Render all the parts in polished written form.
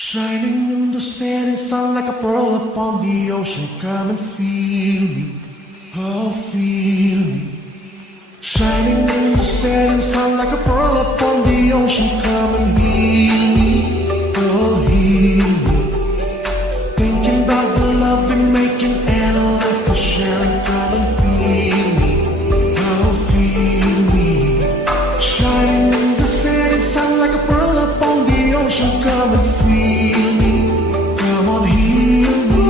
Shining in the setting sun like a pearl upon the ocean. Come and feel me, oh feel me. Shining in the setting sun like a pearl upon the ocean. Come and heal me, oh heal me. Thinking about the love we're making and a life we're sharing. Come and feel me, oh feel me. Shining in the setting sun like a pearl upon the ocean. Come and feel me, come on heal me.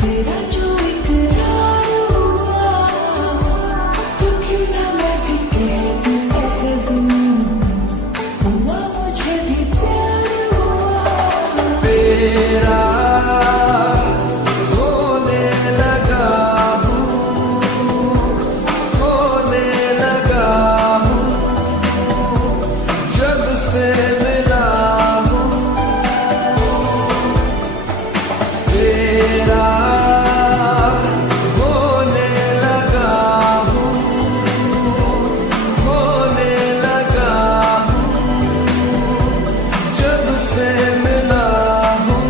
तेरा जो इकरार हुआ तो क्यों ना मैं भी कह दूं हुआ मुझे भी प्यार हुआ तेरा होने लगा हूँ जब से मिला हूँ तेरा होने लगा हूँ जब से मिला हूँ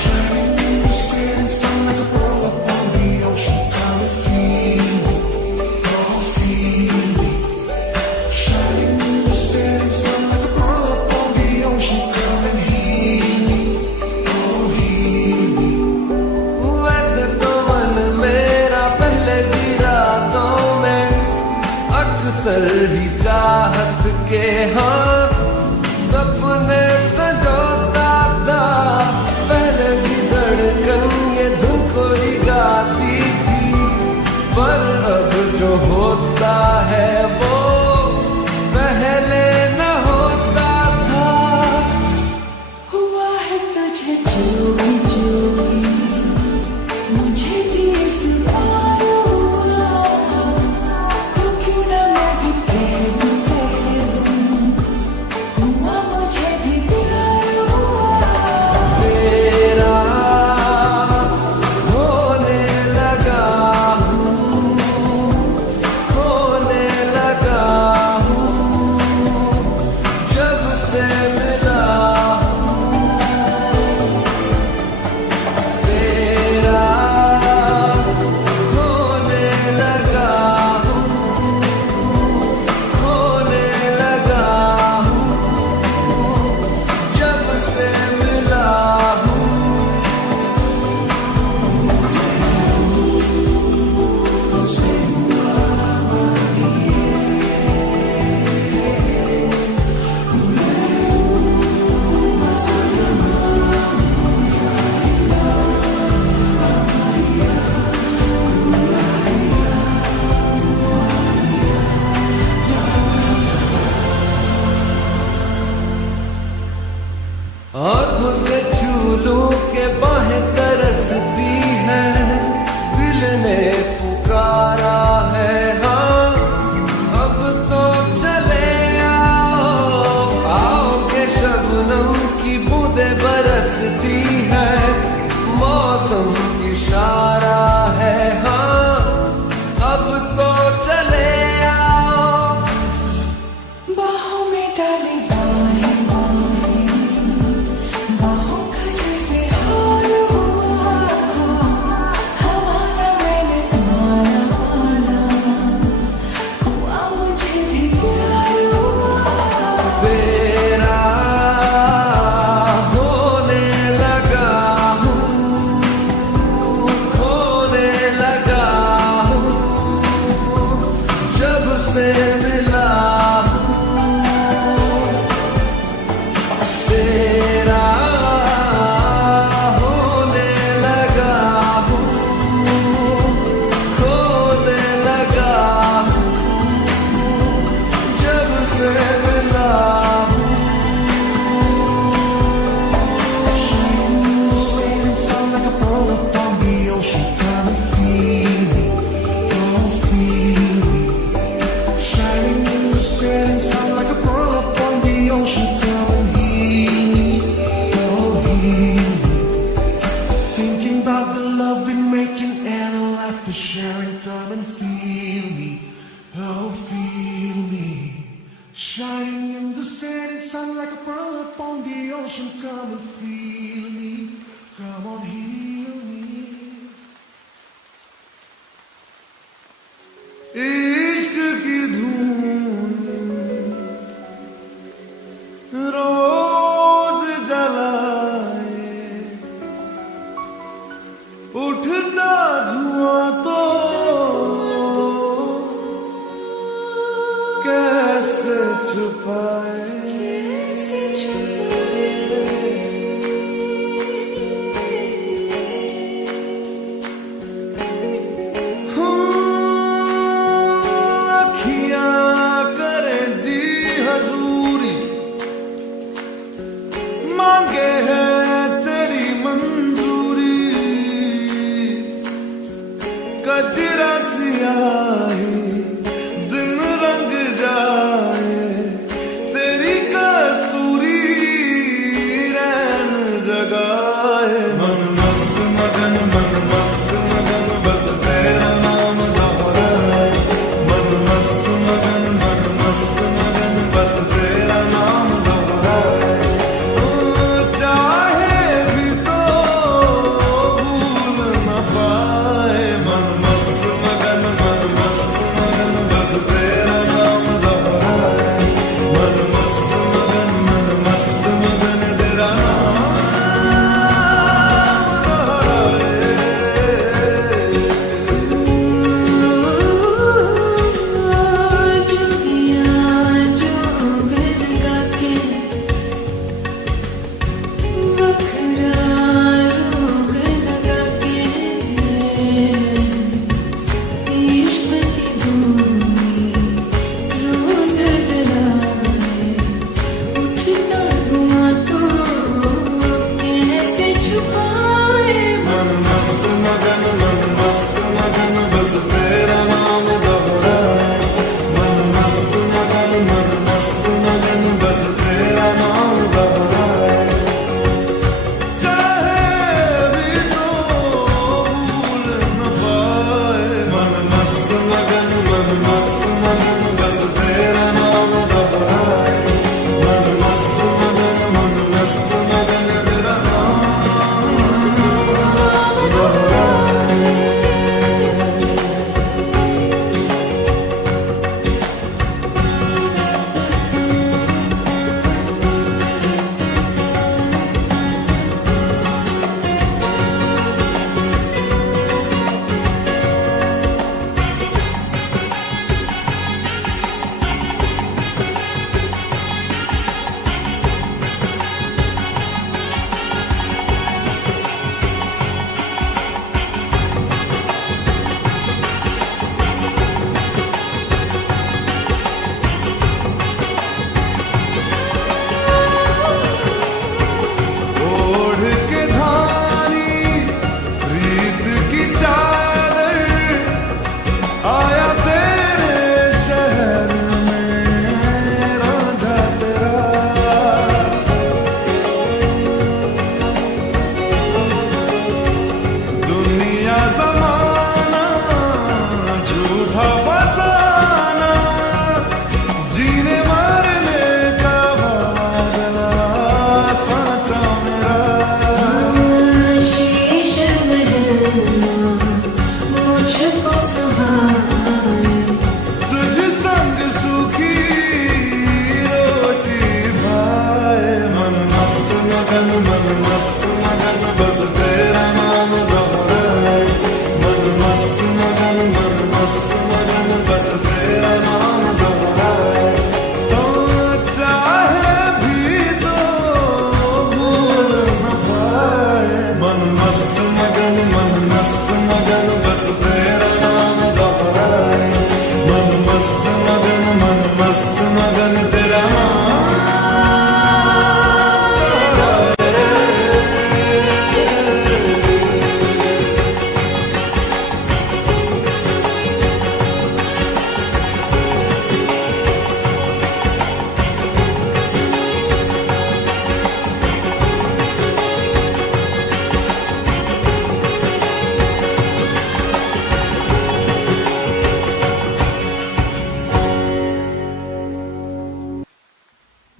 Shining in the setting sun like a pearl upon the ocean. Come and feel me, oh feel me. Shining in the setting sun like a pearl upon the ocean. Come and heal me, oh heal me. वैसे तो मन मेरा पहले की रातों में अक्सर ही चाहत के हाँ सपने संजोता था पहले भी धड़कन ये धुन कोई गाती थी पर अब जो होता है वो पहले न होता था हुआ है तुझे जो भी मुझे भी इस बार हुआ तो क्यों ना मैं भी कह दूं हुआ मुझे भी प्यार हुआ तेरा होने लगा हूँ जब से मिला हूँ तेरा होने लगा हूँ जब से मिला हूँ आँखों से छू लूं के बाहें तरसती हैं दिल ने पुकारा है हाँ अब तो चले आओ के शबनम की बूंदें बरसती हैं मौसम इशारा है हाँ अब तो चले आओ बाहों में डाले बाहें बाहों का जैसे हाल हुआ हमारा मैंने माना हुआ मुझे भी प्यार हुआ तेरा होने लगा हूँ जब से मिला हूँ तेरा होने लगा हूँ जब से मिला हूँ Shining in the setting sun like a pearl upon the ocean. Come and feel me, oh feel me. Shining in the setting sun like a pearl upon the ocean. Come and heal me, oh heal me. Thinking about the love we're making and a life we're sharing. Come and feel me, oh feel me. Shining in the setting sun like a pearl upon the ocean. Come and feel me, come on, heal me. इश्क की धूम रोज जलाए, उठता धुआं तो कैसे छुपाए। मांगे है तेरी मंजूरी, कजरा सियाही दिन रंग जाए, तेरी का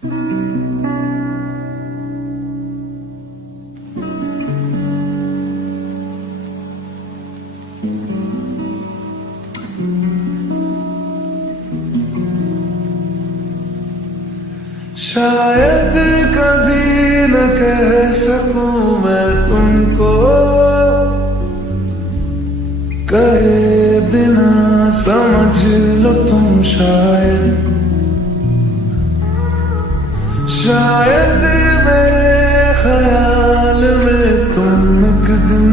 शायद कभी न कह सकूं मैं तुमको, कहे बिना समझ लो तुम शायद। शायद मेरे ख्याल में तुम एक दिन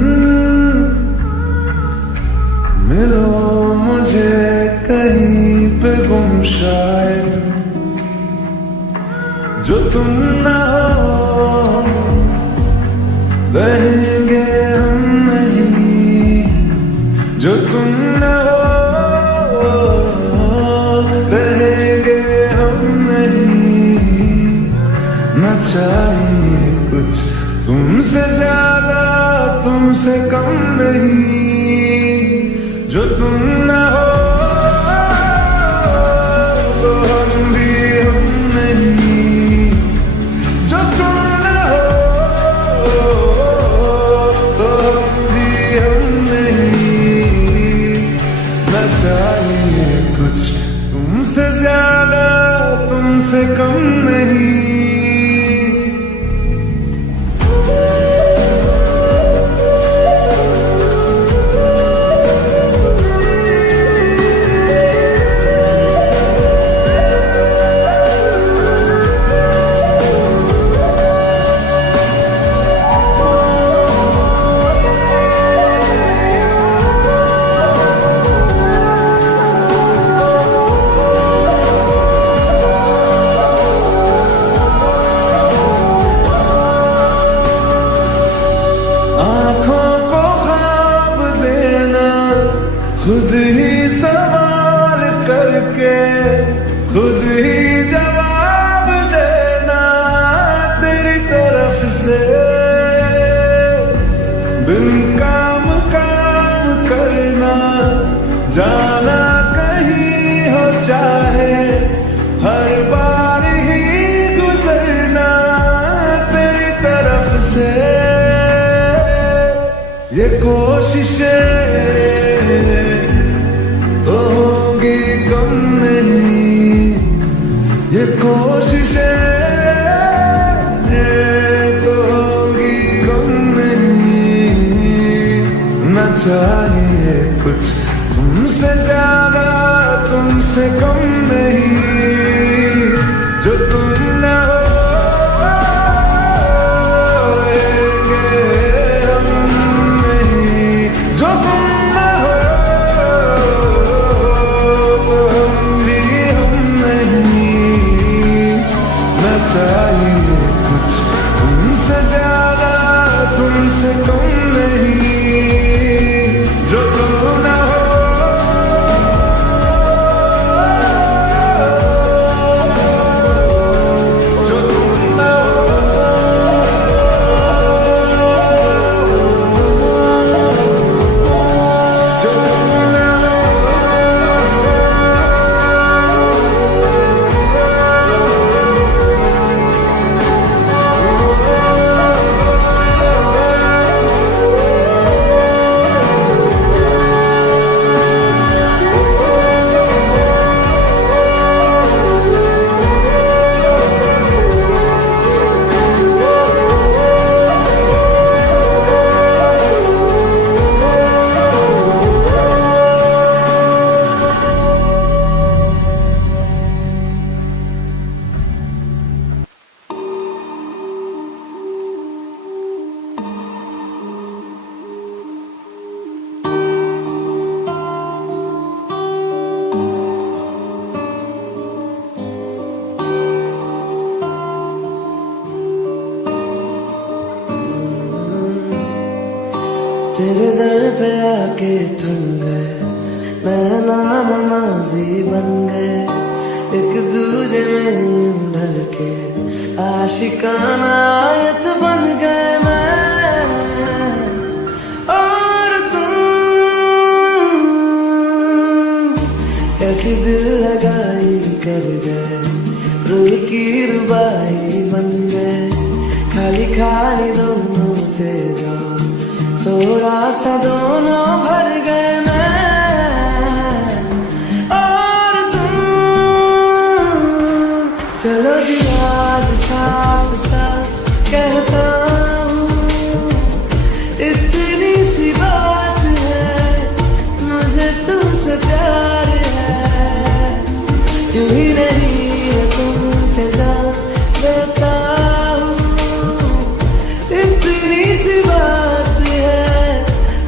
मिलो मुझे कहीं पे गुम शायद। जो तुम ना हो रहेंगे हम नहीं, जो तुम ना हो रहेंगे हम नहीं। न चाहिए कुछ तुमसे ज्यादा तुमसे कम नहीं, जो तुम ना हो तो हम भी हम नहीं, जो तुम ना हो तो हम भी हम नहीं। न चाहिए कुछ तुमसे ज्यादा तुमसे कम नहीं। खुद ही सवाल करके खुद ही जवाब देना तेरी तरफ से। बिन काम करना जाना कहीं हो चाहे हर बार ही गुजरना तेरी तरफ से। ये कोशिशें तो होगी कम नहीं, ये कोशिशें तो होगी कम नहीं। न चाहिए कुछ तुमसे ज्यादा तुमसे कम नहीं, जो तुम ना हो चाहिए कुछ तुमसे ज्यादा तुमसे कम नहीं, जो तुम ना हो जो तुम ना जो तुम ना तेरे दर पे आके थम गए, नैना नमाजी बन गए, एक दूजे में यूं ढल के आशिकाना आयत बन गए मैं और तुम। कैसी दिल लगाई कर गए, रूह की रुबा बन गए, खाली खाली दोनों थे जो थोड़ा सा दोनों भर गए मैं और तुम। चलो जी आज साफ साफ कहता हूँ, इतनी सी बात है, मुझे तुमसे प्यार है। यूं ही नहीं मैं तुम पे जान देता हूँ, इतनी सी बात है,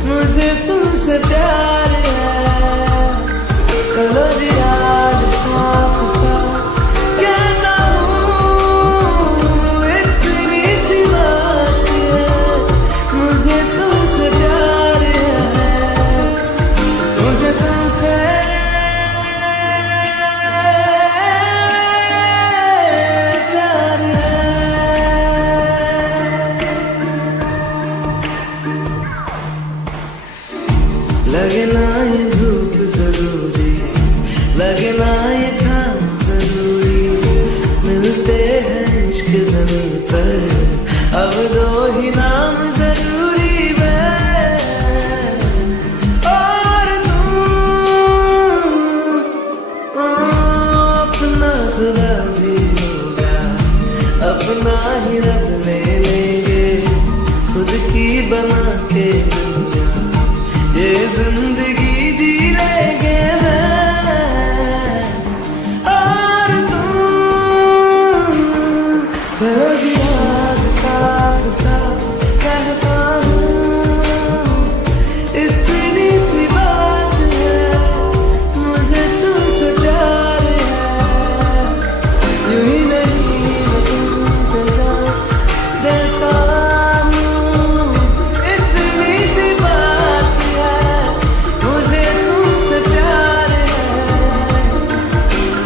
मुझे तुमसे प्यार है। चलो जी आज साफ साफ कहता हूँ, इतनी सी बात है, मुझे तुमसे प्यार है, मुझे तुमसे प्यार है। लगे ना ये धूप जरूरी, लगे ना ये छाँव जरूरी, मिलते हैं इश्क ज़मीं पर, अब दो ही नाम जरूरी मैं और तुम। अपना खुदा भी होगा, अपना ही रब ले लेंगे, खुद की बना के दुनिया ये जिंदगी जी लेंगे मैं और तुम। चलो जी आज साफ साफ कहता हूँ, इतनी सी बात है, मुझे तुमसे प्यार है। यूं ही नहीं मैं तुम पे जान देता हूँ, इतनी सी बात है, मुझे तुमसे प्यार है,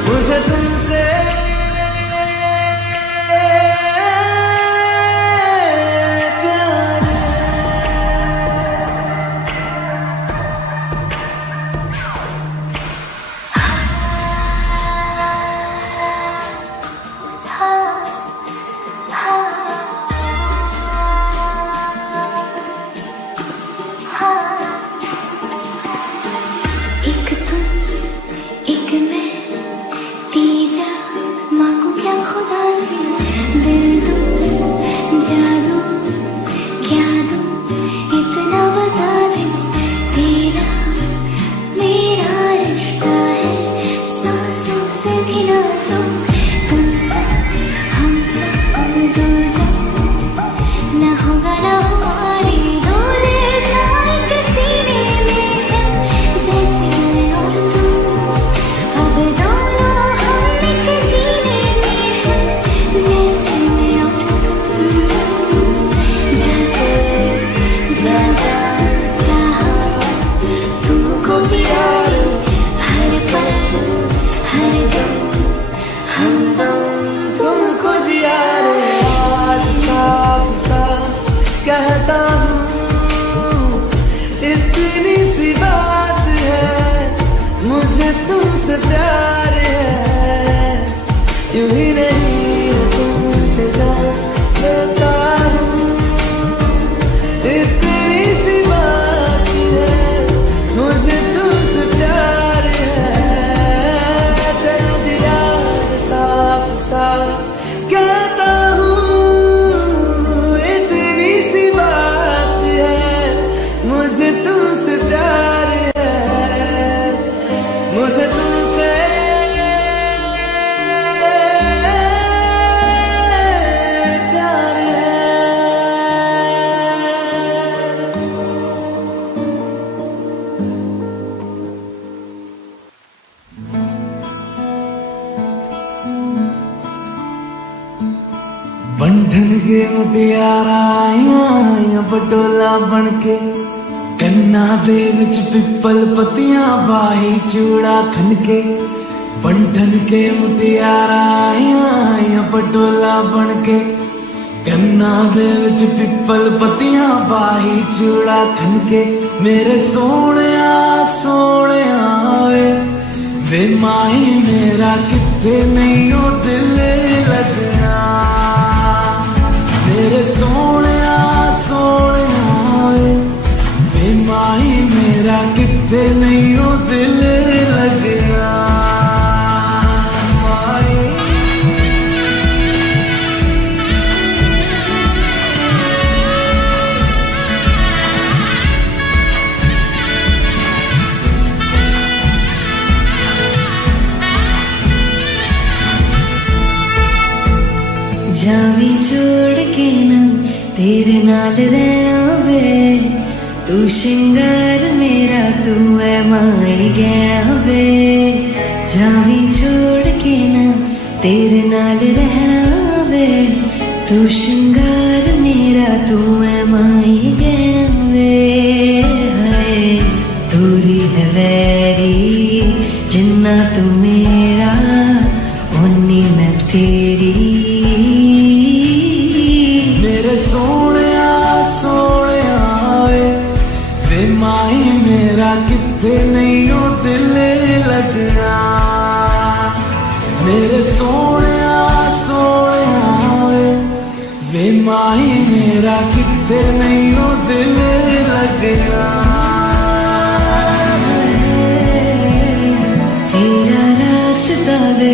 मुझे तुमसे प्यार है। एक तुम एक मैं, तीजा मांगू क्या खुदा से, दिल दूं जादू क्या दूं, इतना बता दे, तेरा मेरा रिश्ता है सांसों से भी नाजुक, तुमसे हम सब दूजा ना होगा ना हमारी डोले जाए किसी ने में है, जैसे मैं और तुम अब दोनों हम एक जीने में है, जैसे मैं और तुम, जैसे ज्यादा चाहा तुमको प्यार, हर पल हर दम हमदम तुमको जिया रे आज साफ साफ कहता हूँ, इतनी सी बात है, मुझे तुमसे प्यार है। यूं ही नहीं मैं तुम पे जान देता हूँ, इतनी सी बात है, मुझे तुमसे प्यार है। चलो जी आज साफ साफ कहता हूँ, इतनी सी बात है, मुझे तुमसे प्यार है, मुझे तुमसे प्यार है। बंधन के मुटियारा आया पटोला बनके, कन्ना दे विच पिपल पतियां बाही चूड़ा खनके। बंधन के मुटियारा आया पटोला बनके, कन्ना दे विच पिपल पतियां बाही चूड़ा खनके। मेरे सोहणिया सोहणिया वे माही मेरा किथे नहीं ओ दिल लगना। जावी छोड़ के ना तेरे नाल रहना वे तू शिंगार मेरा तू है माई गहना वे जावी छोड़ के ना तेरे नाल रहना वे तू शिंगार मेरा तू है माई गहना वे हाय दूरी है वैरी जिन्ना तू मेरा उन्नी मैं तेरी मेरे सोहणिया सोहणिया वे माही मेरा किथे नहीं ओ दिल लगना मेरे सोहणिया सोहणिया वे माही मेरा किथे नहीं ओ दिल लगना तेरा रास्ता वे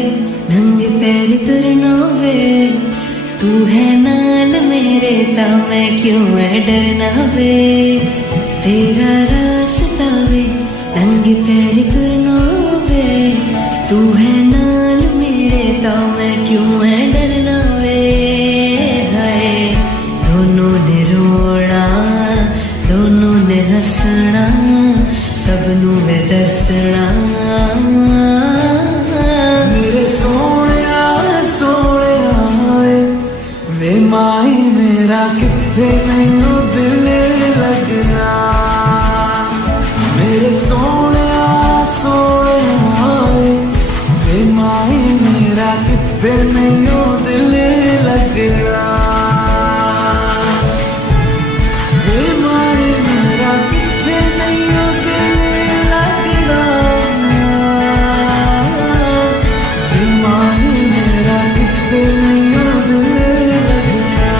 नंगे पैर तुरना वे तू है नाल मेरे ता मैं क्यों है डरना वे तेरा रास्ता वे नंगे पैर तुरना वे तू है नाल मेरे ता मैं क्यों है डरना वे हाय दोनों ने रोना दोनों ने हंसना सबनू मैं दसना मेरे सोहणिया सोहणिया वे माही मेरा किथे नहीं ओ दिल लगना मेरे सोहणिया सोहणिया वे माही मेरा किथे नहीं ओ दिल लगना वे माही मेरा किथे नहीं ओ दिल लगना वे माही मेरा किथे नहीं ओ दिल लगना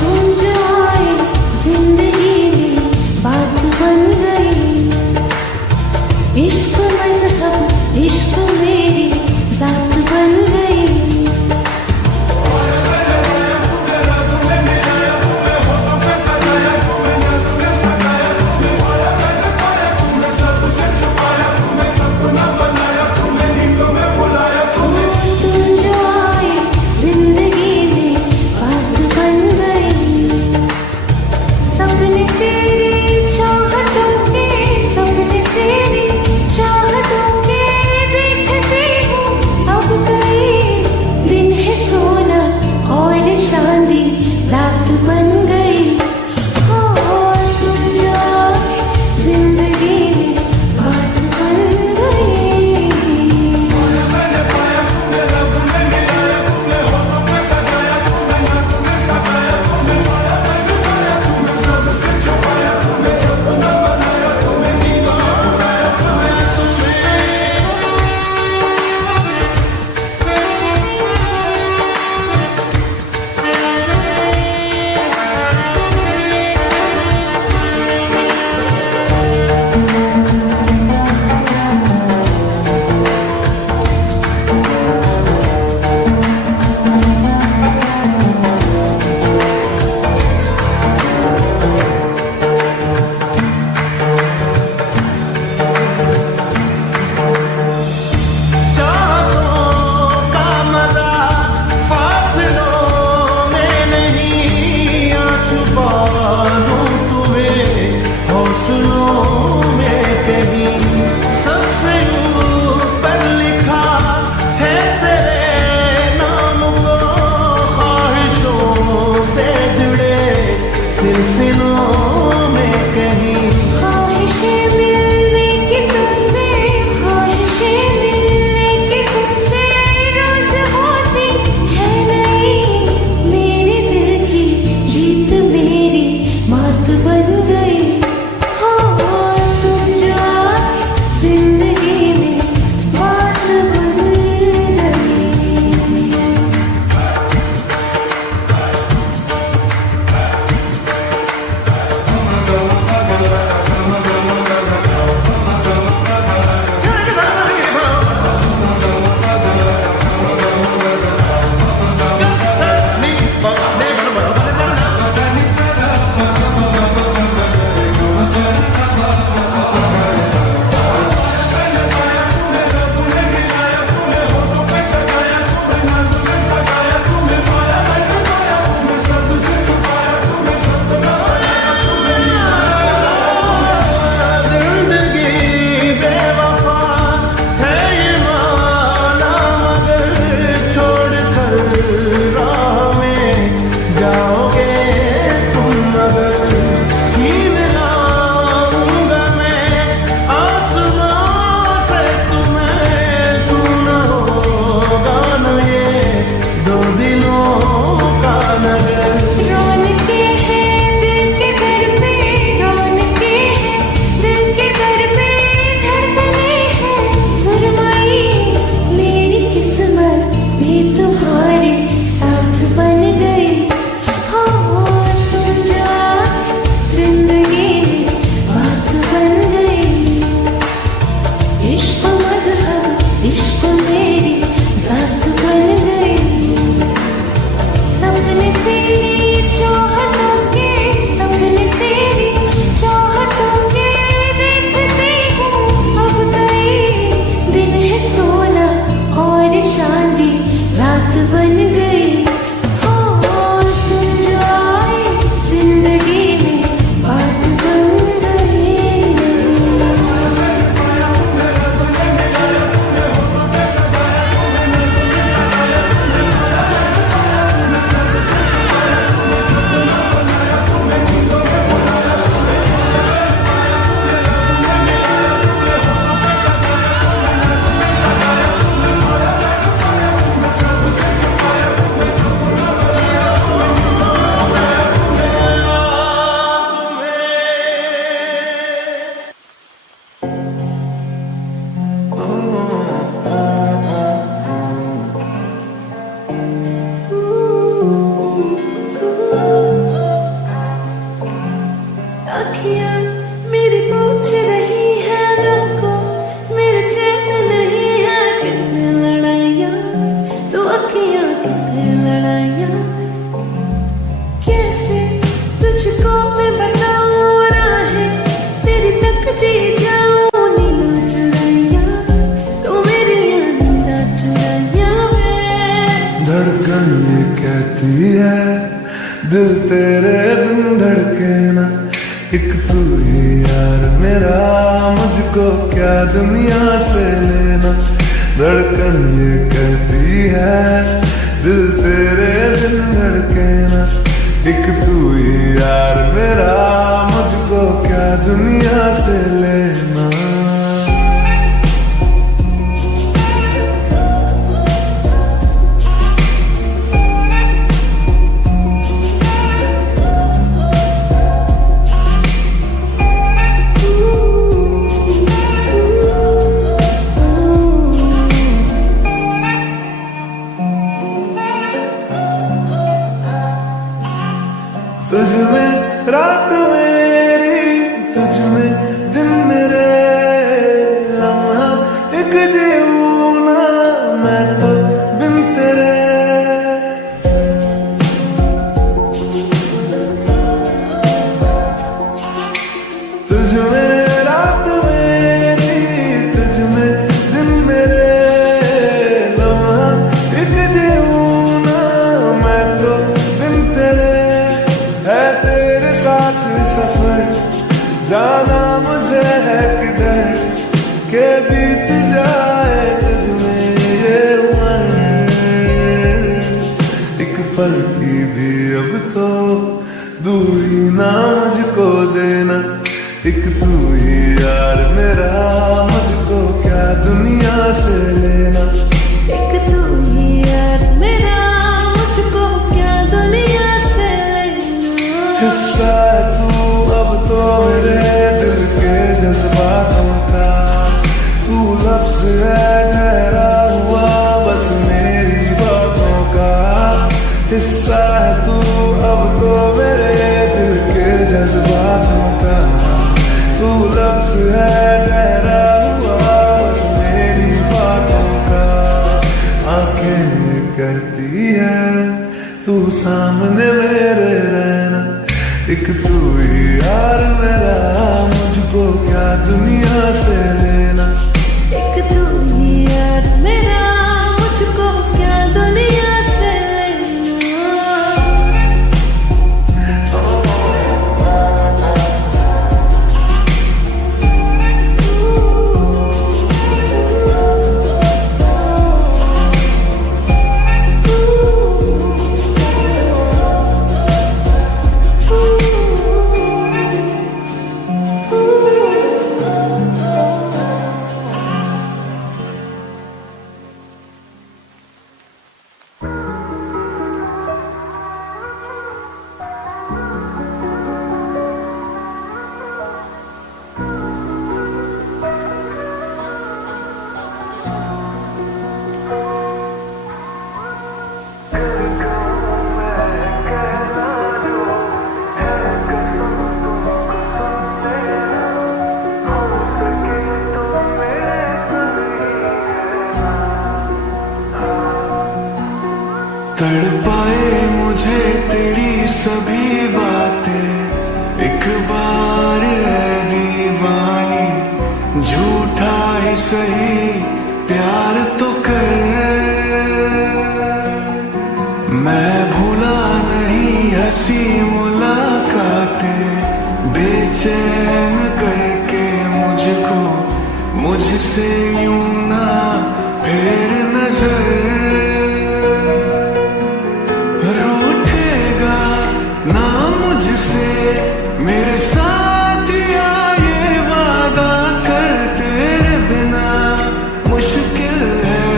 तुम जो आए जिंदगी में बात बन गई इश्क मजहब इश्क मेरी जात बन गई तुम जो आए जिंदगी में बात बन गई सपने तेरी चाहतों के सपने तेरी चाह दिल तेरे बिन धड़के ना, एक तू ही यार मेरा, मुझको क्या दुनिया से लेना। धड़कन ये कहती है दिल तेरे बिन धड़के ना, एक तू ही यार मेरा, मुझको क्या दुनिया से लेना। तुझ में रात मेरी, तुझ में दिन मेरे, लम्हा एक जीऊं ना मैं तो बिन तेरे। तुझ में रात मेरी, तुझ में दिन मेरे, लम्हा एक जीऊं ना मैं तो बिन तेरे। है तेरे साथ सफर जाना मुझे है किधर, के बीत जाए तुझमें ये उम्र। एक पल की भी अब तो दूरी ना मुझको देना, एक तू ही यार मेरा, मुझको क्या दुनिया से लेना। एक तू ही यार मेरा, मुझको क्या दुनिया से लेना। हिस्सा है तू अब तो मेरे दिल के जज्बातों का, तू लफ्ज़ है ठहरा हुआ बस मेरी बातों का। हिस्सा है तू अब तो मेरे दिल के जज्बातों का, तू लफ्ज़ है ठहरा हुआ बस मेरी बातों का। आंखें कहती है तू सामने मेरे रहना, एक तू ही यार मेरा, मुझको क्या दुनिया से लेना। एक तू ही यार मेरा, मुझको क्या दुनिया से लेना। तड़पाए मुझे तेरी सभी बातें, एक बार है दीवानी, झूठा ही सही प्यार तो कर। मैं भूला नहीं हंसी मुलाकातें, बेचैन करके मुझको मुझसे यूं ना फेर नजर। मेरे साथ या ये वादा कर, तेरे बिना मुश्किल है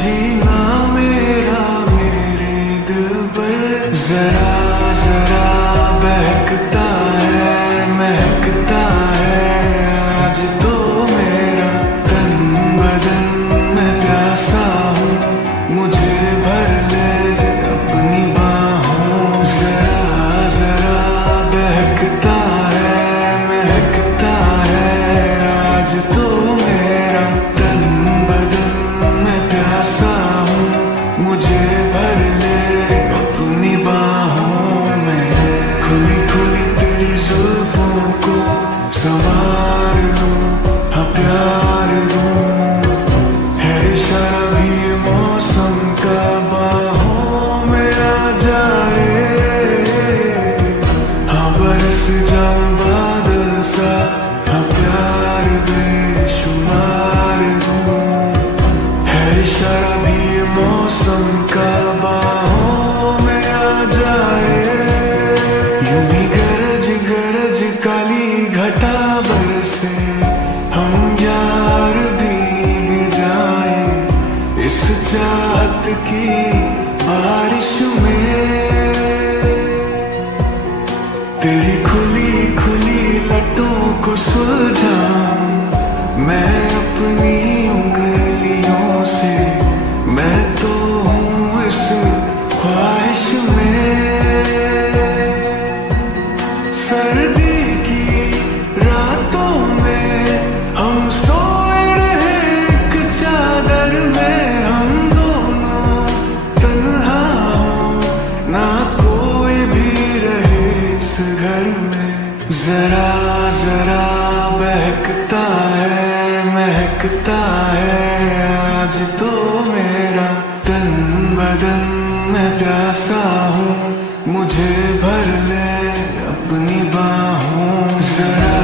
जीना मेरा मेरे दिल पर। जरा जरा बहकता है महकता है आज तो मेरा तन बदन, मैं प्यासा हूँ मुझे भर ले अपनी बाहों। जरा जरा बहकता है चाहत की बारिश में तेरी खुली खुली लटों को सुलझाऊं मैं अपनी उंगलियों से। मैं तो हूँ इस ख्वाहिश में। सर्दी की रातों में हम सोए रहे एक चादर में। हम दोनों तन्हा हो ना कोई भी रहे इस घर में। जरा जरा बहकता है महकता है आज तो मेरा तन बदन। मैं प्यासा हूँ मुझे भर ले अपनी बाहों। जरा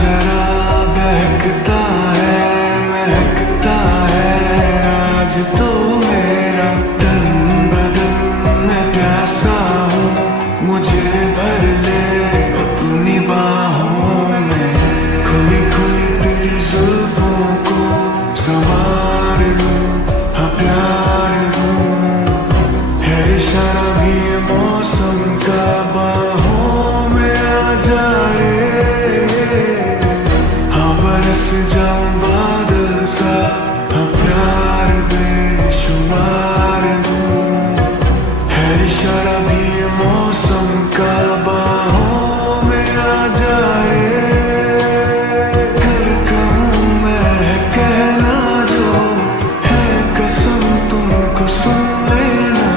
जरा बहकता है महकता है आज तो मेरा तन बदन। मैं प्यासा हूँ मुझे भर ले अपनी बाहों में। खुली खुली तेरी जुल्फों को संवार लूं हाँ प्यार दूं। है इशारा भी ये मौसम का बाहों में आ जा रे। हाँ बरस जाऊं बादल सा हाँ प्यार बेशुमार दूं। है इशारा भी ये मौसम का बाहों में आ जा रे। कर कहूं मैं कहना जो है कसम तुमको सुन लेना।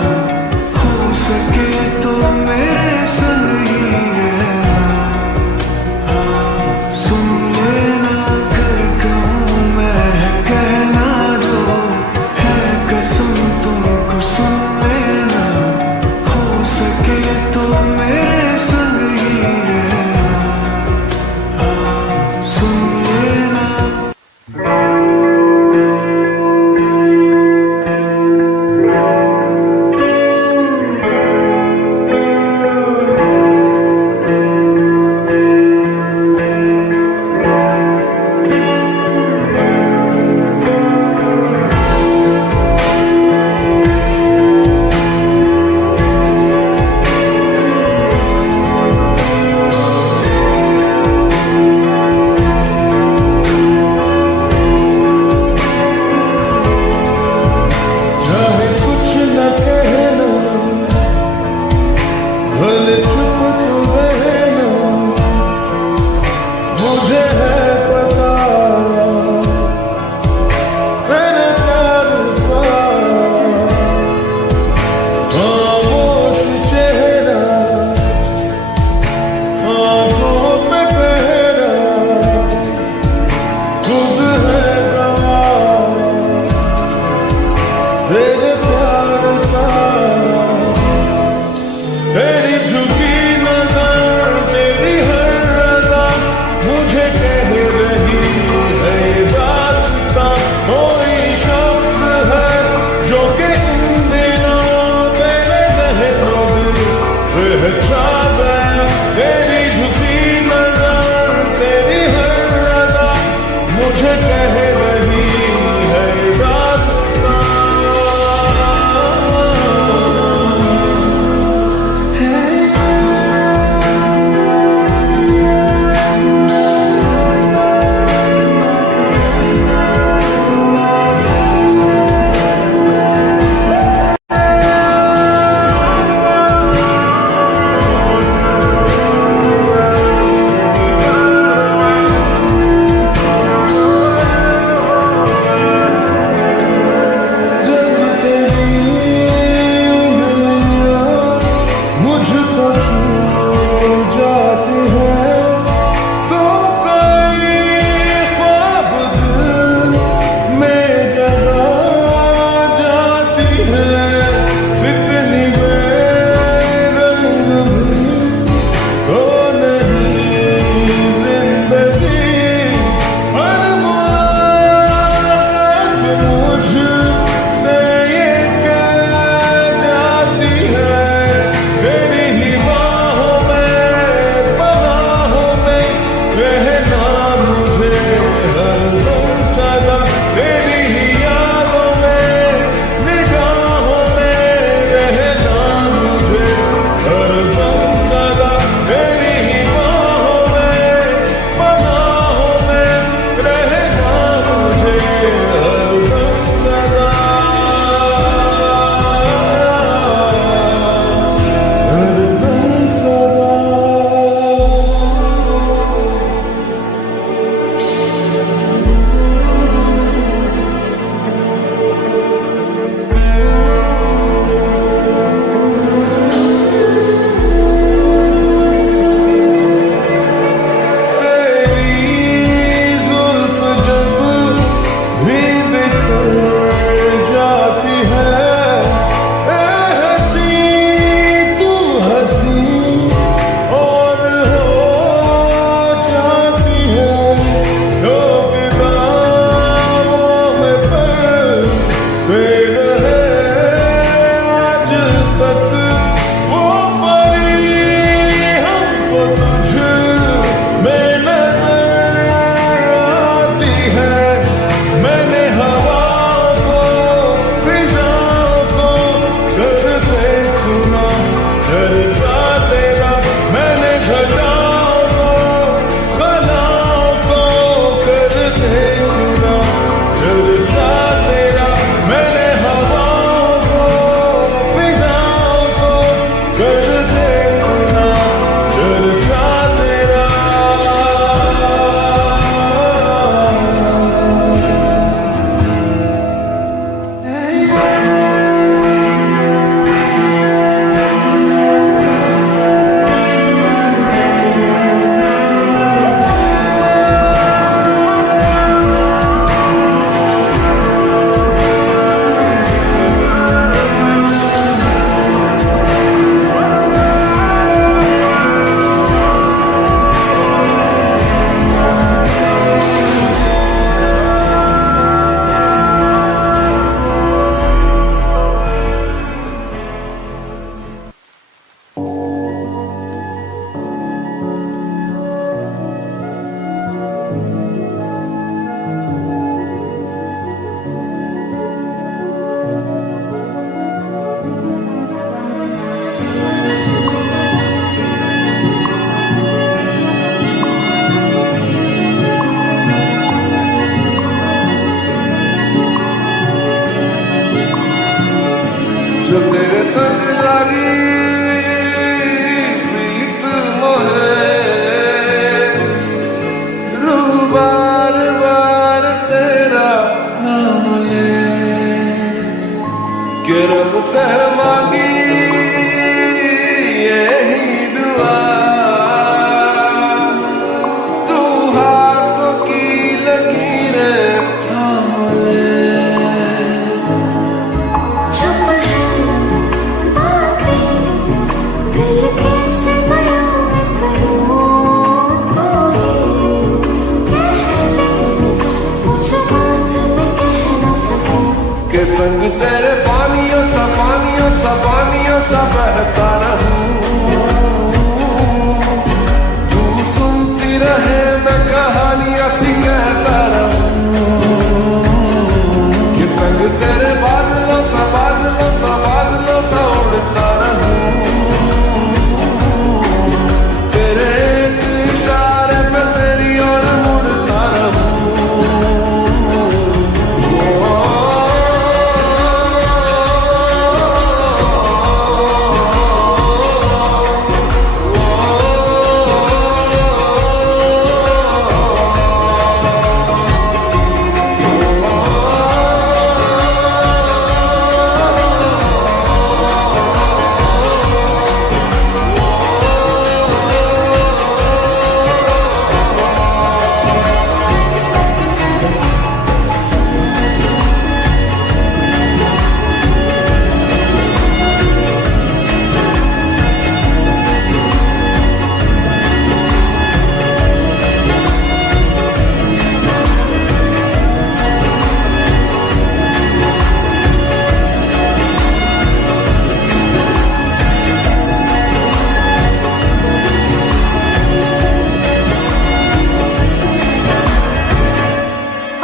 हो सके तो मेरे संग ही रहना हाँ सुन लेना। कर कहूं मैं कहना संग लगी प्रीत मोहे रूह बार बार तेरा नाम ले कि रब से मांगी यही दुआ तू हाथों की लकीरें थाम ले। चुप है बातें दिल कैसे बयां मैं करूं तो ही कह ले वो जो बात मैं कह ना सकूं के संग तेरे पानियों सा बहता रहूं तू सुनती रहे मैं कहानियां सी कहता रहूं के संग तेरे बादलों सा उड़ता रहूं तेरे एक इशारे पे तेरी ओर मुड़ता रहूं।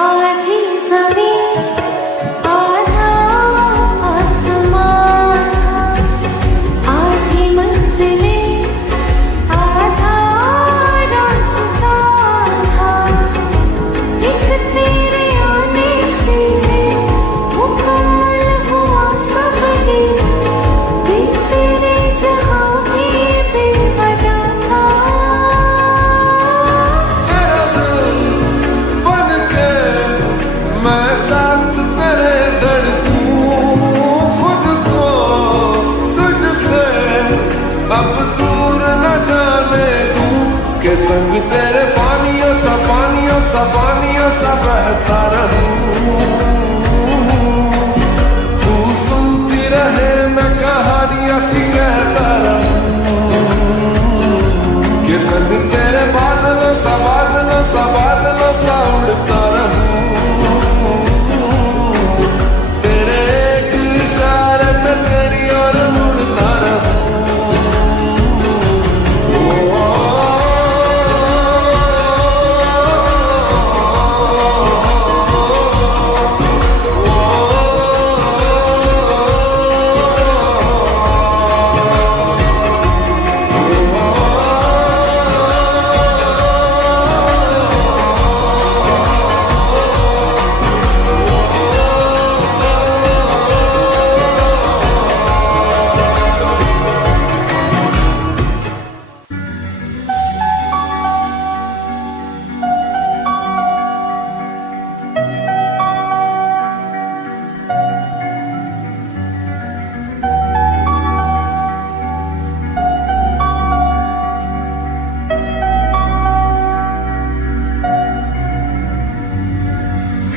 आधी ज़मीन आधा आसमान आधी मंजिलें आधा रास्ता था एक तेरे आने से मुकम्मल हुआ सब ही बिन तेरे जहाँ भी बेवजह था। तेरा दिल बन के मैं साथ तेरे धड़कूं खुद को तुझसे अब दूर न जाने दूं के संग तेरे पानियों सा बहता रहूं तू सुनती रहे मैं कहानियां सी कहता रहूं के संग तेरे बादलों सा उड़ता रहूं तेरे एक इशारे पे तेरी ओर मुड़ता रहूं।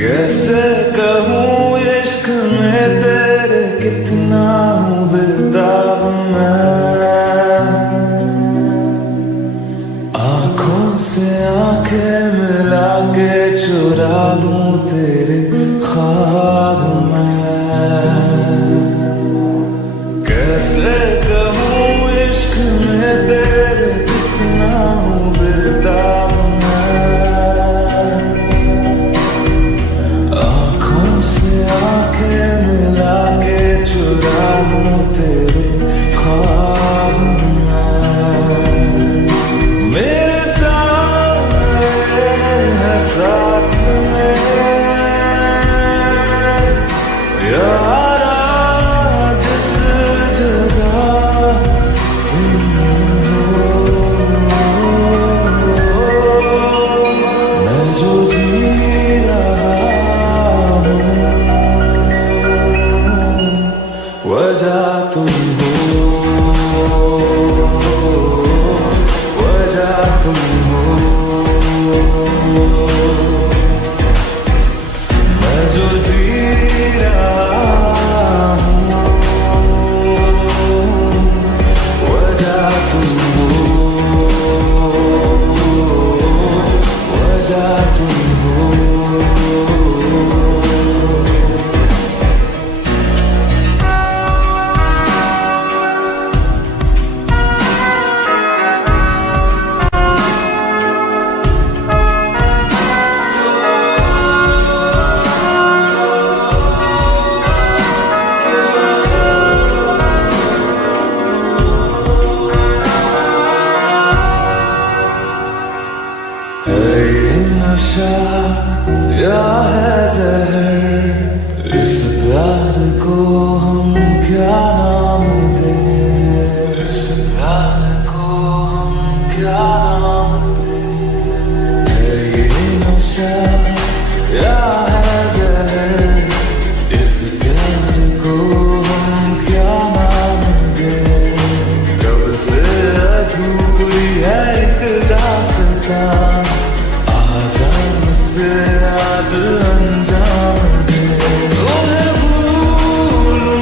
कैसे कहूँ इश्क में तेरे कितना हूँ बेताब मैं आँखों से आंखें मिला के चुरा लूं तेरे ख्वाब में कैसे कहूँ इश्क में तेरे कितना हूँ बेताब आंखें मिला के चुरा लूं तेरे ख्वाब में मेरे साथ है साथ में या है जहर, इस प्यार को हम क्या नाम दें, इस प्यार को हम क्या नाम दें। है ये नशा या है जहर, इस प्यार को हम क्या नाम दें। कब से अधूरी है एक दास्तां, आजा मुझसे आज अंजाम दे। तुम्हें भूलूं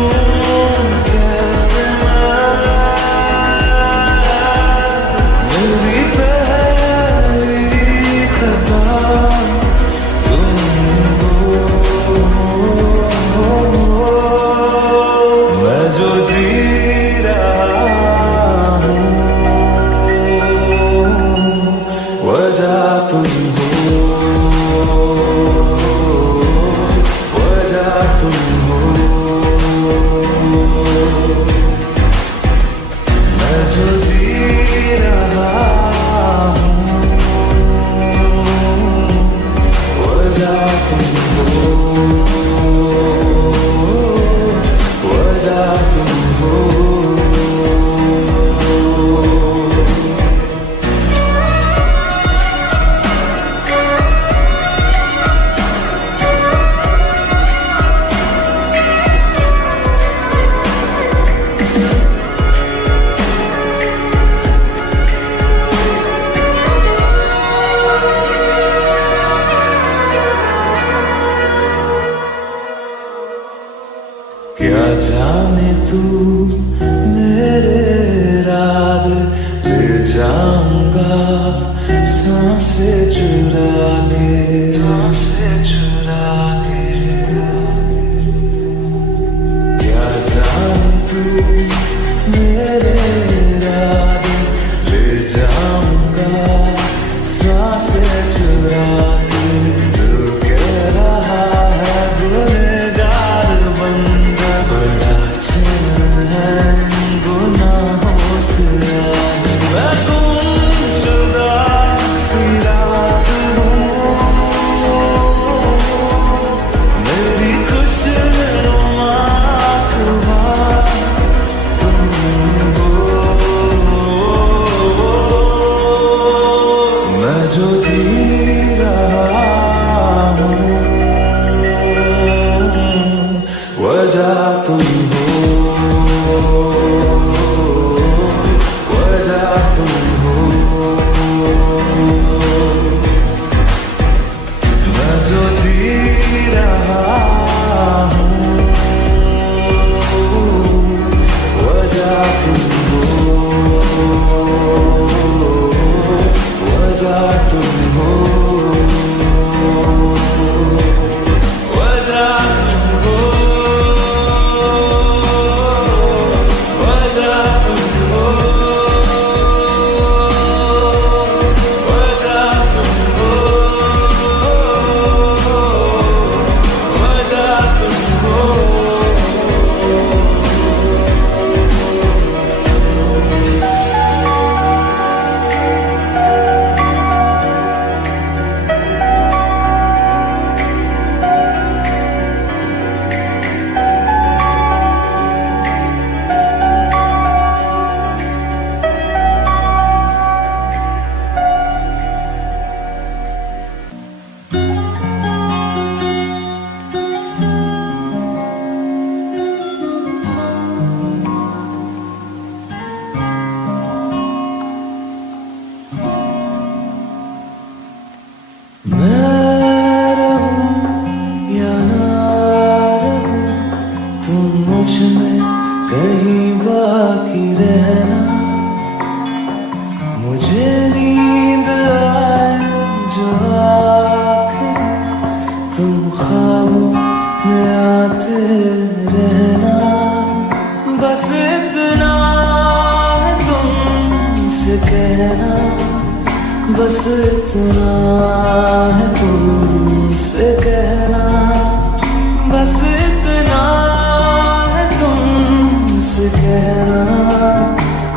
कैसे मैं, मेरी पहली खता तुम हो। मैं जो जी रहा हूँ वजह तुम हो, वजह तुम हो। मैं जो जी रहा हूँ वजह तुम हो, वजह तुम हो। क्या जाने तू मेरे राग ले जाऊंगा सांसें चुरा के, सांसें चुरा के। क्या जाने तू मेरे राग ले जाऊंगा सांसें चुरा के। दिल कह रहा है गुनहगार बन जा, बड़ा चैन है गुनाहों से। मैं गुमशुदा सी रात हूँ, मेरी खुशनुमा सुबह तुम हो। मैं जो जी रहा हूँ वजह तुम हो, वजह तुम हो। मैं जो जी रहा हूँ वजह तुम हो, वजह तुम हो, वजह तुम हो, वजह तुम हो, वजह तुम हो, वजह तुम हो। मैं रहूं या ना रहूं, तुम मुझ में कहीं बाकी रहना। मुझे नींद आए जो आखिर, तुम ख्वाबों में आते रहना। बस इतना है तुमसे कहना, बस इतना है तुमसे कहना। बस इतना है तुमसे कहना,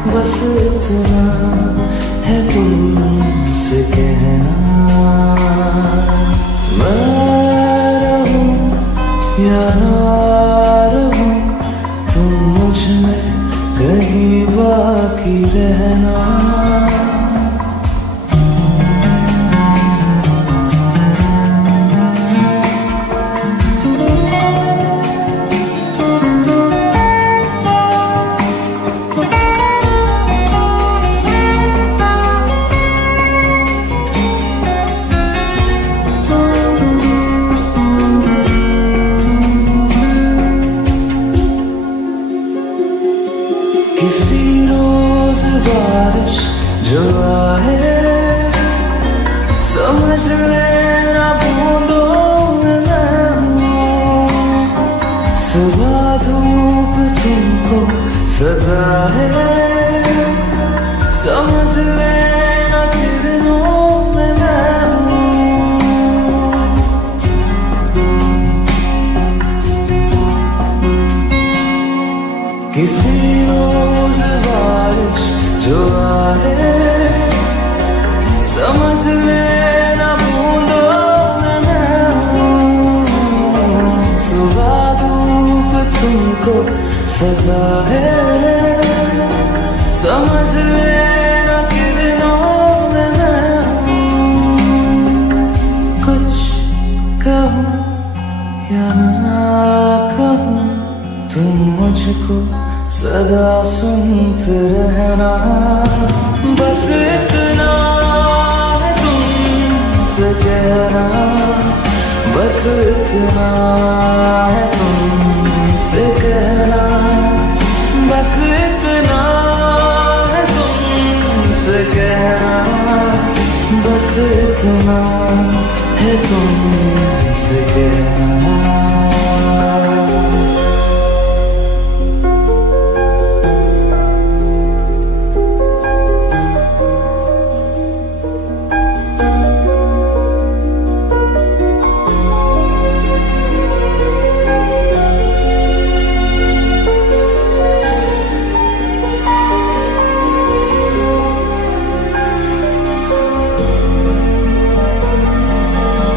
बस इतना है तुमसे कहना। मैं या ना रहूं, तुम मुझ में कहीं बाकी रहना। किसी रोज बारिश जो आए, समझ लेना बूंदों में मैं हूँ। सुबह धूप तुमको सदा है, समझ लेना किरणों में मैं हूँ। किसी रोज बारिश जो आए, समझ लेना बूंदों में मैं हूँ। सुबह धूप तुमको सदा है, समझ लेना किरणों में मैं हूँ। कुछ कहूँ या ना कहूँ, तुम मुझको सदा सुनते रहना। बस इतना है तुमसे कहना, बस इतना है तुमसे कहना, बस इतना है तुमसे कहना, बस इतना है तुमसे कहना।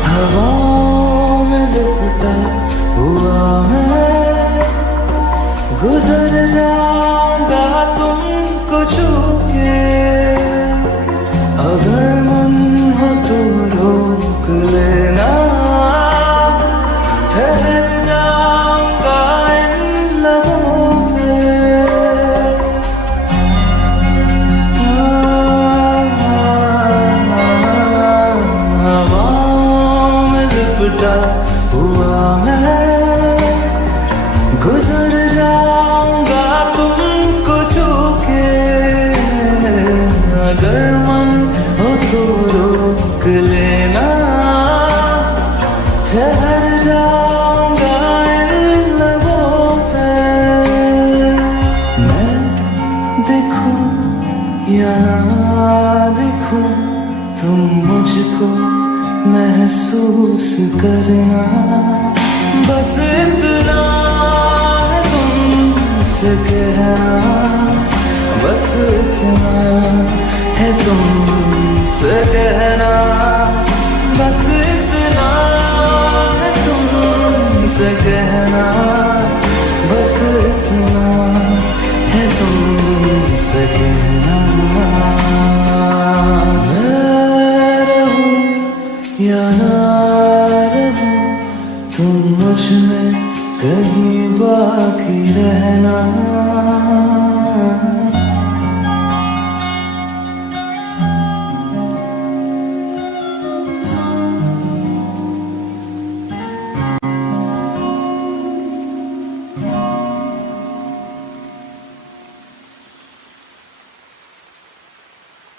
हवाओं में लिपटा हुआ मैं, गुजर जाऊंगा तुमको छू के। अगर मन हो तो रोक लेना, ठहर जाऊंगा इन लबों पे। लिपटा हुआ मैं, गुजर जाऊंगा तुमको छू के। अगर मन हो तो रोक लेना, ठहर जाऊंगा इन लबों पे। मैं देखूं या ना देखूं, तुम मुझको महसूस करना। बस इतना है तुमसे कहना, बस इतना है तुमसे कहना, बस इतना है तुमसे कहना, बस इतना है तुमसे कहना। या ना रहूं, तुम मुझ में कहीं बाकी रहना।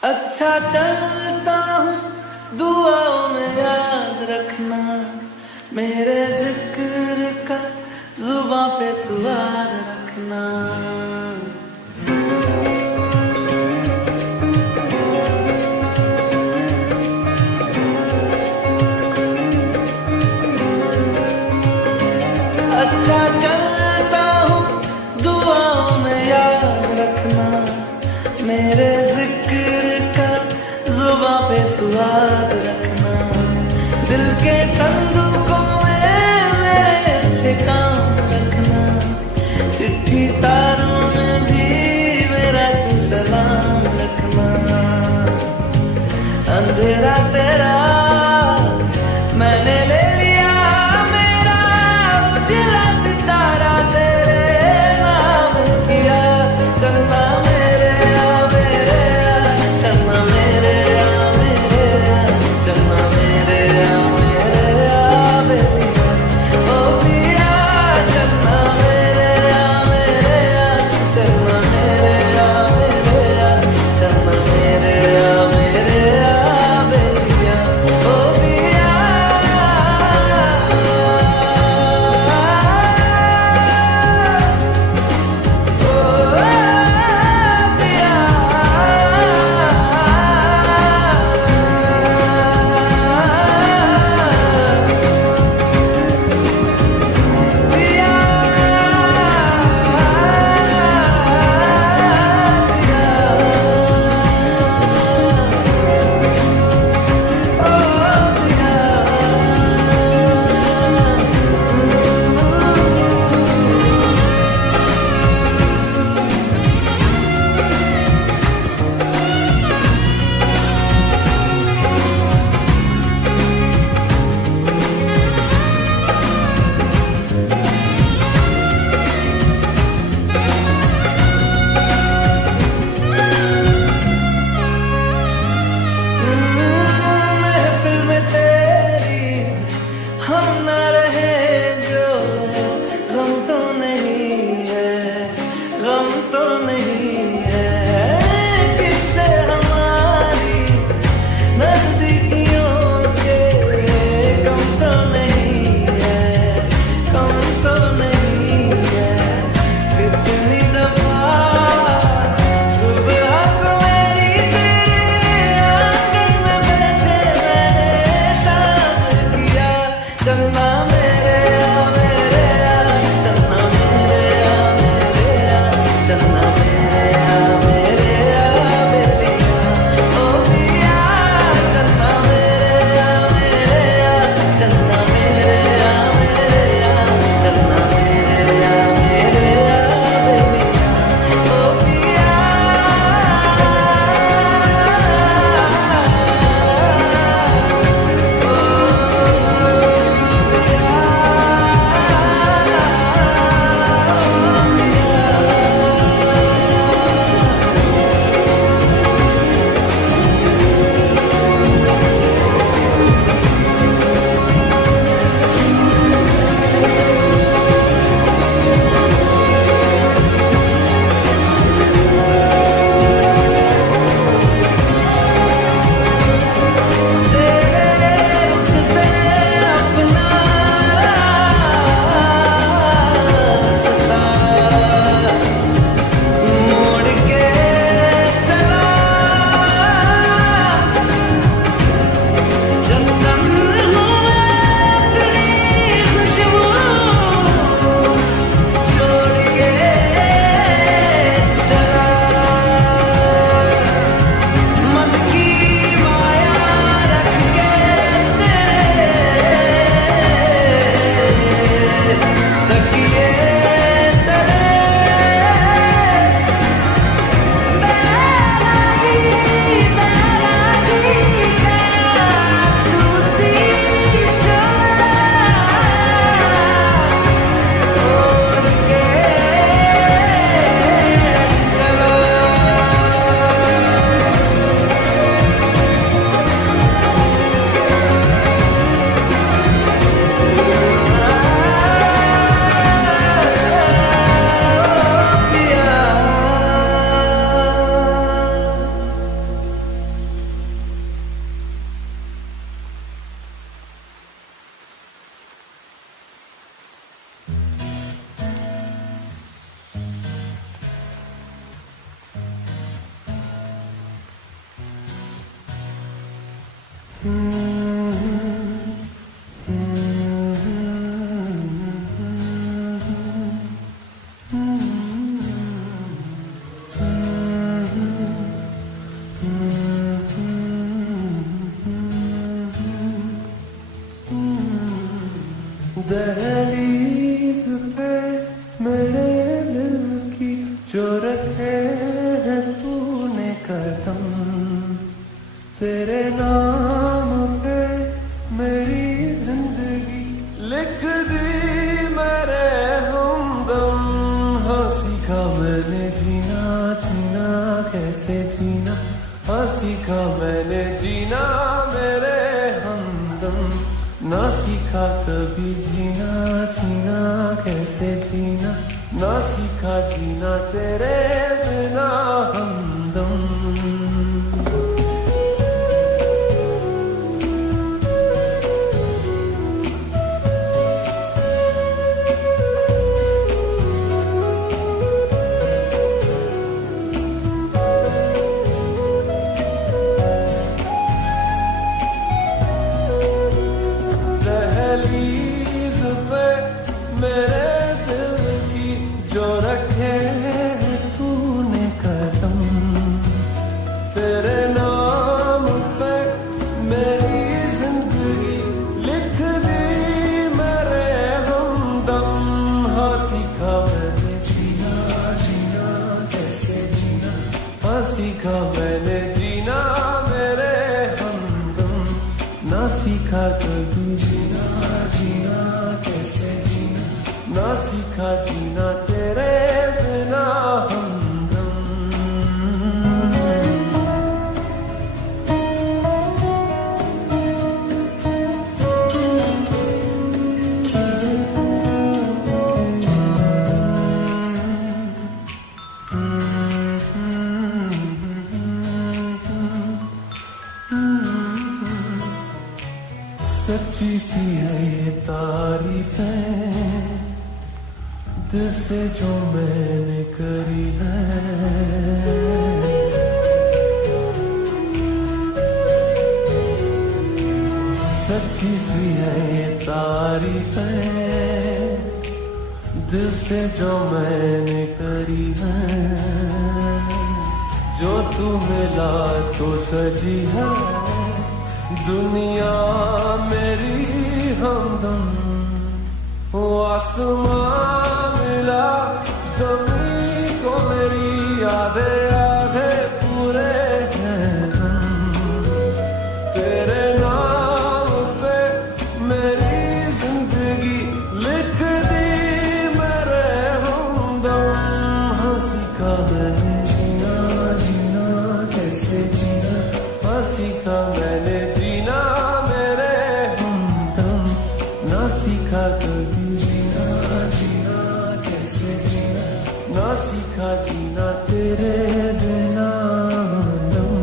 अच्छा चलता हूँ, दुआओं में याद रखना, मेरे जिक्र का जुबां पे स्वाद रखना। अच्छा चलता हूँ, दुआओं में याद रखना, मेरे जिक्र का जुबां पे स्वाद रखना। दिल के संदूकों में मेरे अच्छे दहलीज पे मेरे दिल की जो रखे है तूने कदम, तेरे नाम पे मेरी जिंदगी लिख दी मेरे हमदम। हाँ सीखा मैंने जीना जीना कैसे जीना, हाँ सीखा मैंने जीना मेरे हमदम। ना सीखा कभी जीना जीना कैसे जीना, ना सीखा जीना तेरे बिना हमदम। दहलीज पे मेरे दिल की जो रखे है तूने कदम, तेरे नाम पे मेरी जिंदगी लिख दी मेरे हमदम। हाँ सीखा मैंने जीना जीना कैसे जीना, हाँ सीखा मैंने जीना मेरे हमदम। ना सीखा कभी जीना जीना कैसे जीना, ना सीखा जीना तेरे बिना हमदम। सच्ची सी है ये तारीफें दिल से जो मैंने करी है, सच्ची सी है ये तारीफें दिल से जो मैंने करी है। जो तू मिला तो सजी है दुनिया मेरी हमदम। वो आसमां मिला ज़मीं को मेरी आधे आधे पूरे हैं हम। तेरे नाम पे मेरी जिंदगी लिख दी मेरे हमदम। हाँ सीखा मैंने जीना जीना कैसे जीना, हाँ सीखा मैंने जीना मेरे हमदम। ना सीखा कभी जीना जीना कैसे जीना, ना सीखा जीना तेरे बिना हमदम।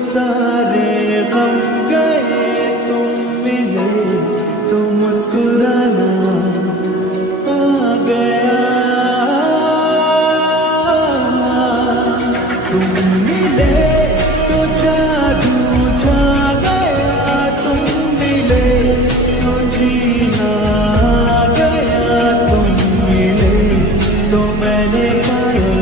सारे गम गए, तुम मिले तो मुस्कुराना आ गया। तुम मिले तो जादू छा गया, तुम मिले तो जीना गया, तुम मिले तो मैंने पाया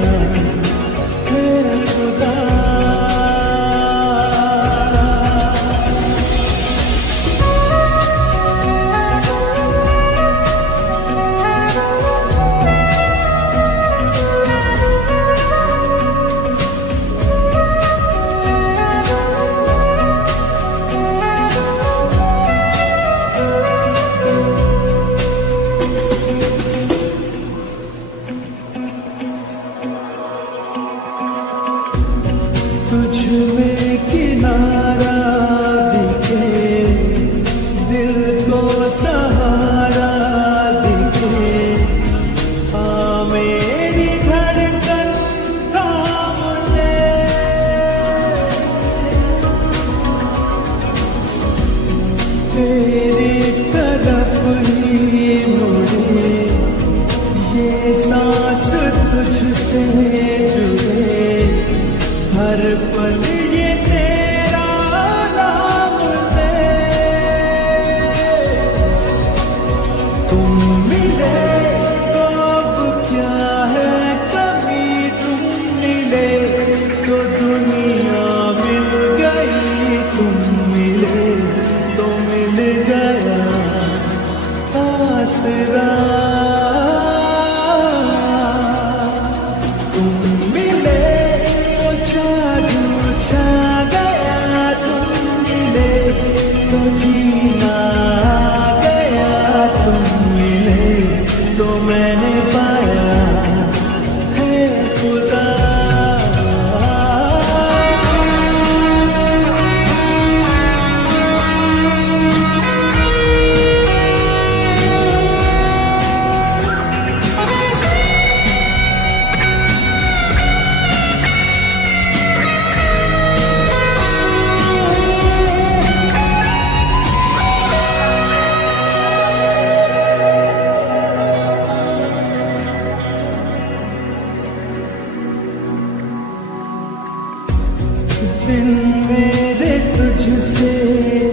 दिन मेरे तुझसे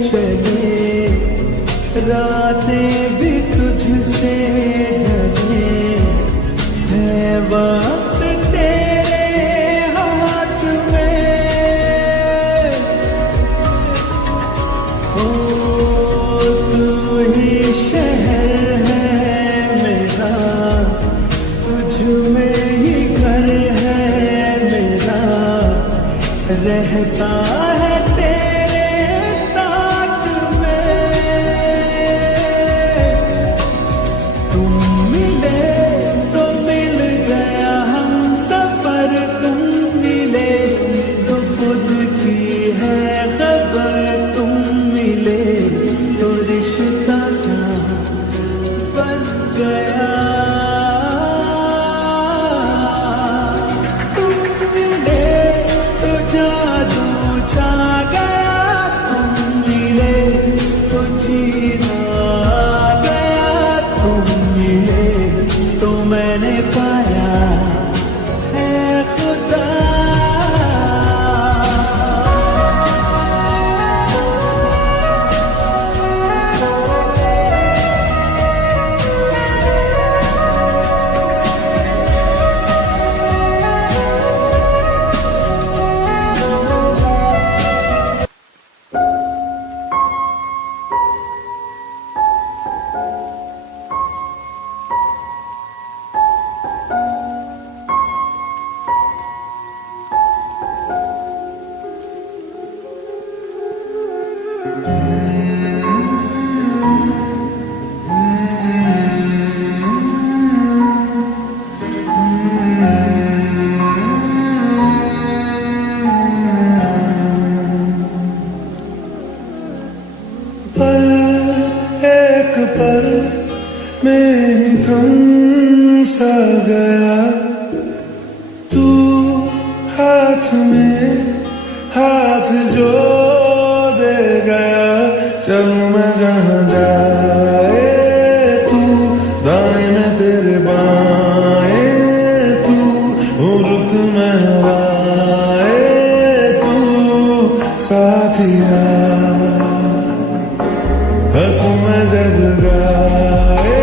चले, रातें भी तुझसे ढले, है वक्त तेरे हाथ में। ओ तू ही शहर है मेरा, तुझ में ही घर है मेरा, रहता है तेरे साथ में। तुम मिले तो मिल गया हम सफर, तुम मिले तो खुद की है खबर, तुम मिले तो रिश्ता सा बन गया। तुम मिले तो जादू छा गया, तुम मिले तो जीना आ गया, तुम मिले तो मैंने पाया है खुदा। पल एक पल में ही थम सा गया, तू हाथ में हाथ जो दे गया। चलूं मैं जहाँ जाए तू, दाएं में तेरे बाएं तू, रुत में आए तू साथिया। हंसूं मैं जब गाए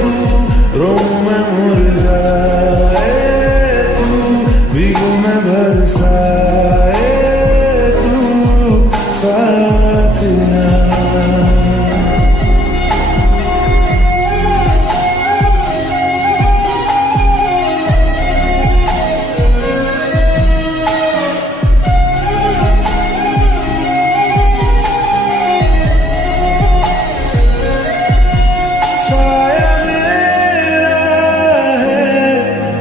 तू, रोऊं मैं मुरझाए तू, भीगूं मैं बरसाए तू साथिया।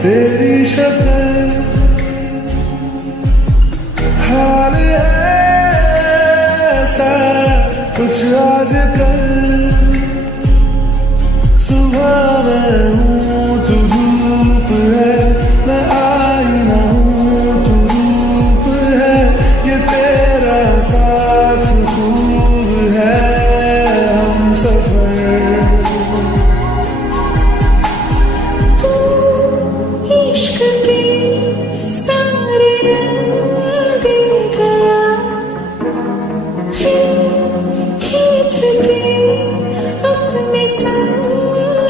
तेरी शक्ल हाल ऐसा कुछ आजकल, सुबह मैं हूँ तू धूप है, मैं आईना हूँ तू रूप है, ये तेरा साथ खूब है हम सफर। इश्क की सारे रंग दे गया, फिर खींच के अपने संग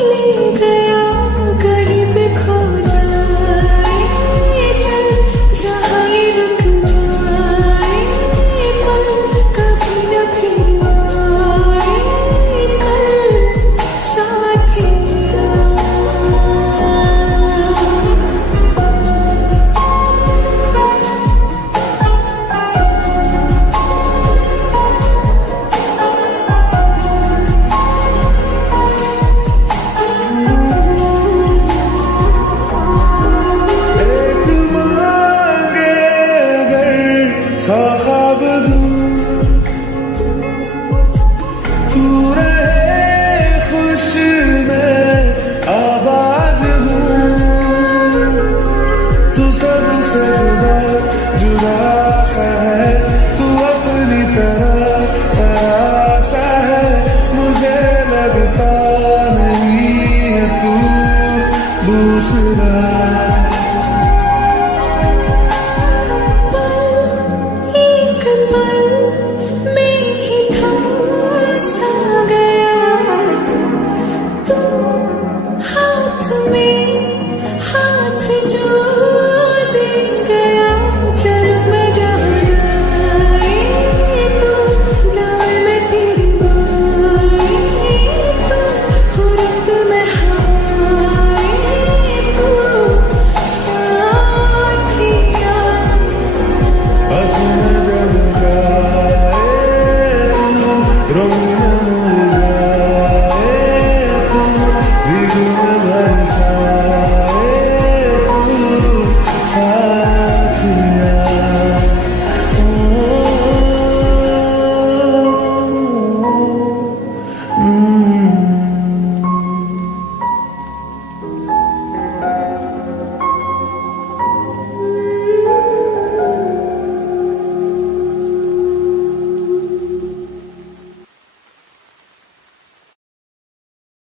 ले गया। कहीं पे खो जाए चल, जहाँ ये रुक जाए पल, कभी न फिर आए कल साथिया। सा ख्वाब दूं, तू रहे खुश में आबाद हूँ। तू सबसे जुदा जुदा सा है, तू अपनी तरह